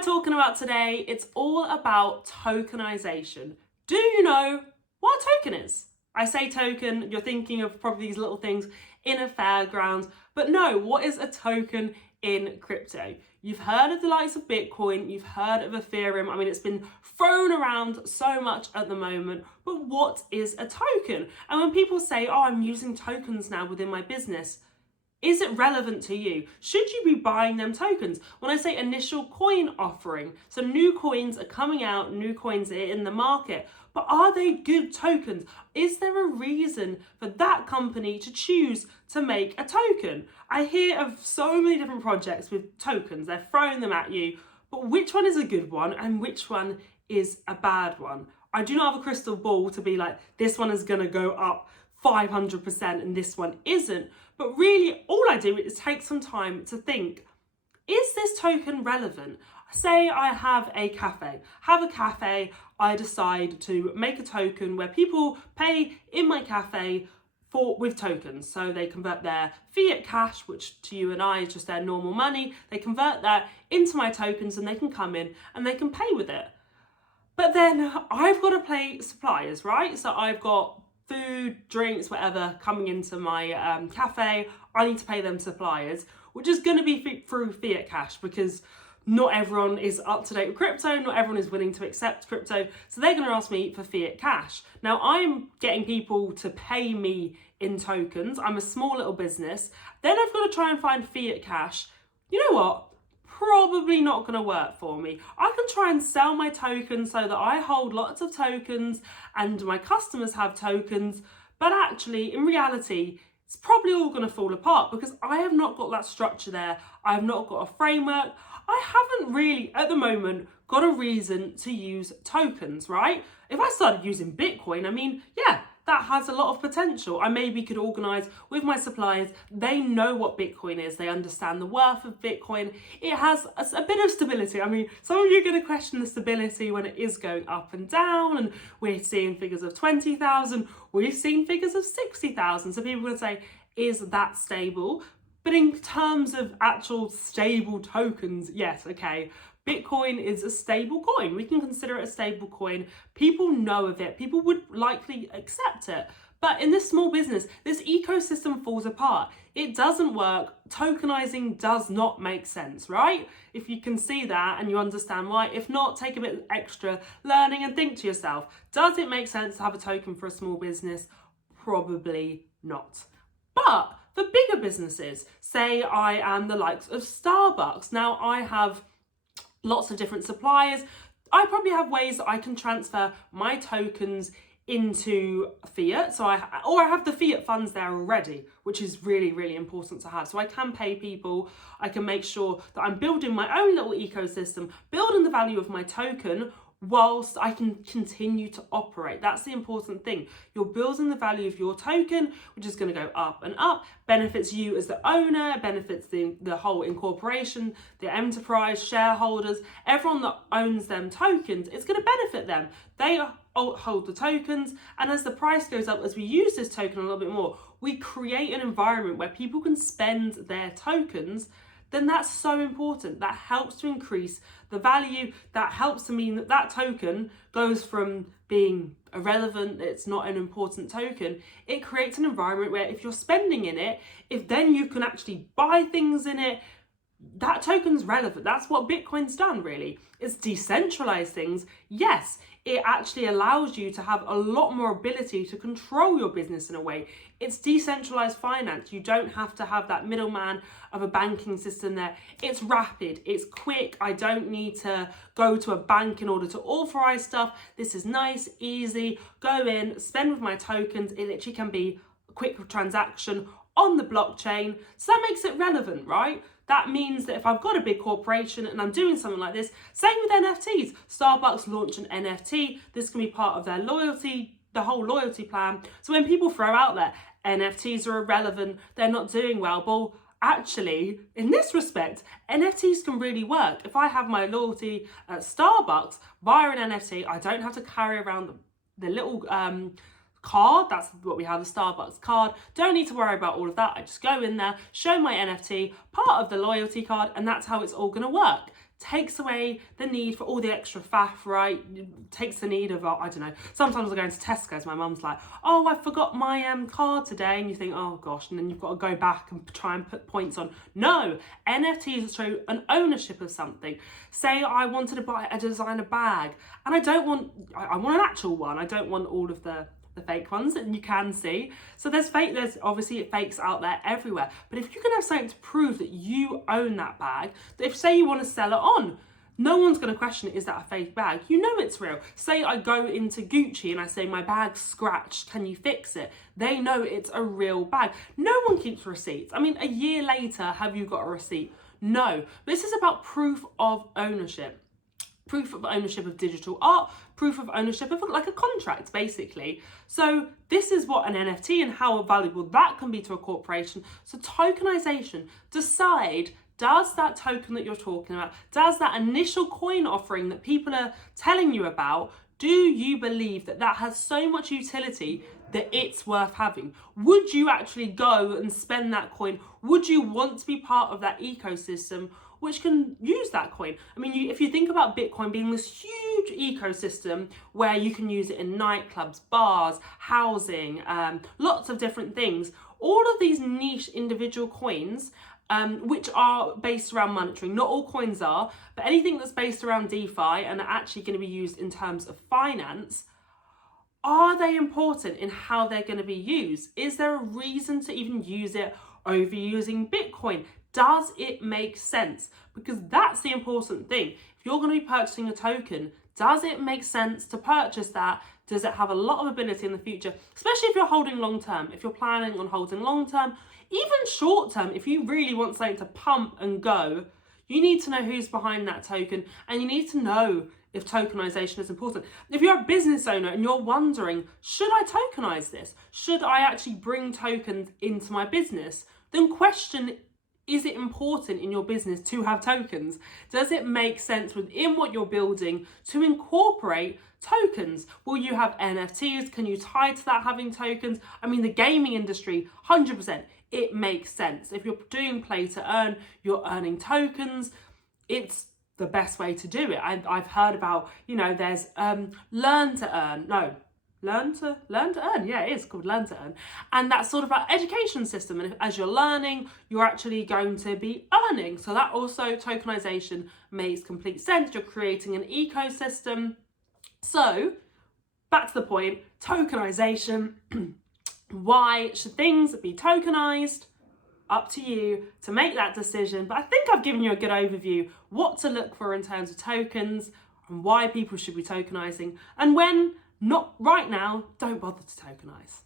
talking about today? It's all about tokenization. Do you know what a token is? I say token, you're thinking of probably these little things in a fairground, but no, what is a token in crypto? You've heard of the likes of Bitcoin, you've heard of Ethereum. I mean, it's been thrown around so much at the moment, but what is a token? And when people say, oh, I'm using tokens now within my business, is it relevant to you? Should you be buying them tokens? When I say initial coin offering, so new coins are coming out, new coins are in the market, but are they good tokens? Is there a reason for that company to choose to make a token? I hear of so many different projects with tokens, they're throwing them at you, but which one is a good one and which one is a bad one? I do not have a crystal ball to be like, this one is gonna go up 500% and this one isn't. But really, all I do is take some time to think, is this token relevant? Say I have a cafe. I decide to make a token where people pay in my cafe with tokens. So they convert their fiat cash, which to you and I is just their normal money. They convert that into my tokens and they can come in and they can pay with it. But then I've got to pay suppliers, right? So I've got food, drinks, whatever, coming into my cafe. I need to pay them suppliers, which is going to be through fiat cash because not everyone is up to date with crypto, not everyone is willing to accept crypto, so they're going to ask me for fiat cash. Now I'm getting people to pay me in tokens, I'm a small little business, then I've got to try and find fiat cash. You know what? Probably not going to work for me. I can try and sell my tokens so that I hold lots of tokens and my customers have tokens, but actually in reality it's probably all going to fall apart because I have not got that structure there. I have not got a framework. I haven't really at the moment got a reason to use tokens, right? If I started using Bitcoin, I mean, yeah, that has a lot of potential. I maybe could organise with my suppliers. They know what Bitcoin is. They understand the worth of Bitcoin. It has a bit of stability. I mean, some of you are going to question the stability when it is going up and down, and we're seeing figures of 20,000. We've seen figures of 60,000. So people are going to say, is that stable? But in terms of actual stable tokens, yes, okay. Bitcoin is a stable coin. We can consider it a stable coin. People know of it. People would likely accept it. But in this small business, this ecosystem falls apart. It doesn't work. Tokenizing does not make sense, right? If you can see that and you understand why. If not, take a bit extra learning and think to yourself, does it make sense to have a token for a small business? Probably not. But for bigger businesses, say I am the likes of Starbucks. Now I have lots of different suppliers. I probably have ways that I can transfer my tokens into fiat. So I have the fiat funds there already, which is really, really important to have. So I can pay people. I can make sure that I'm building my own little ecosystem, building the value of my token whilst I can continue to operate. That's the important thing. You're building the value of your token, which is going to go up and up, benefits you as the owner, benefits the whole incorporation, the enterprise, shareholders, everyone that owns them tokens. It's going to benefit them. They hold the tokens, and as the price goes up, as we use this token a little bit more, we create an environment where people can spend their tokens. Then that's so important. That helps to increase the value. That helps to mean that that token goes from being irrelevant, it's not an important token. It creates an environment where if you're spending in it, if then you can actually buy things in it, that token's relevant. That's what Bitcoin's done, really. It's decentralized things. Yes, it actually allows you to have a lot more ability to control your business in a way. It's decentralized finance. You don't have to have that middleman of a banking system there. It's rapid, it's quick. I don't need to go to a bank in order to authorize stuff. This is nice, easy, go in, spend with my tokens. It literally can be a quick transaction on the blockchain. So that makes it relevant, right? That means that if I've got a big corporation and I'm doing something like this, same with NFTs. Starbucks launch an NFT. This can be part of their loyalty, the whole loyalty plan. So when people throw out there, NFTs are irrelevant, they're not doing well, well, actually, in this respect, NFTs can really work. If I have my loyalty at Starbucks via an NFT, I don't have to carry around the little card. That's what we have, a Starbucks card. Don't need to worry about all of that. I just go in there, show my NFT, part of the loyalty card, and that's how it's all going to work. takes away the need for all the extra faff, right? Takes the need of, I don't know, sometimes I go into Tesco's, my mum's like, oh, I forgot my card today, and you think, oh gosh, and then you've got to go back and try and put points on. No, NFTs show an ownership of something. Say I wanted to buy a designer bag, and I want an actual one. I don't want all of the fake ones that you can see. So there's obviously fakes out there everywhere. But if you can have something to prove that you own that bag, that if say you want to sell it on, no one's going to question it, is that a fake bag? You know it's real. Say I go into Gucci and I say my bag's scratched, can you fix it? They know it's a real bag. No one keeps receipts. I mean, a year later, have you got a receipt? No. This is about proof of ownership. Proof of ownership of digital art, proof of ownership of like a contract, basically. So this is what an NFT and how valuable that can be to a corporation. So tokenization, decide, does that token that you're talking about, does that initial coin offering that people are telling you about, do you believe that that has so much utility that it's worth having? Would you actually go and spend that coin? Would you want to be part of that ecosystem which can use that coin? I mean, if you think about Bitcoin being this huge ecosystem where you can use it in nightclubs, bars, housing, lots of different things, all of these niche individual coins, which are based around monitoring. Not all coins are, but anything that's based around DeFi and are actually going to be used in terms of finance, are they important in how they're going to be used? Is there a reason to even use it over using Bitcoin? Does it make sense? Because that's the important thing. If you're going to be purchasing a token, does it make sense to purchase that? Does it have a lot of ability in the future? Especially if you're holding long term, if you're planning on holding long term, even short term, if you really want something to pump and go, you need to know who's behind that token, and you need to know if tokenization is important. If you're a business owner and you're wondering, should I tokenize this? Should I actually bring tokens into my business? Then question, is it important in your business to have tokens? Does it make sense within what you're building to incorporate tokens? Will you have NFTs? Can you tie to that having tokens? I mean, the gaming industry, 100%, it makes sense. If you're doing play to earn, you're earning tokens. It's the best way to do it. I've heard about, there's learn to earn. Learn to earn. Yeah, it is called learn to earn. And that's sort of our education system. And as you're learning, you're actually going to be earning. So that also, tokenization makes complete sense. You're creating an ecosystem. So back to the point, tokenization. Why should things be tokenized? Up to you to make that decision. But I think I've given you a good overview what to look for in terms of tokens and why people should be tokenizing, and when not right now, don't bother to tokenize.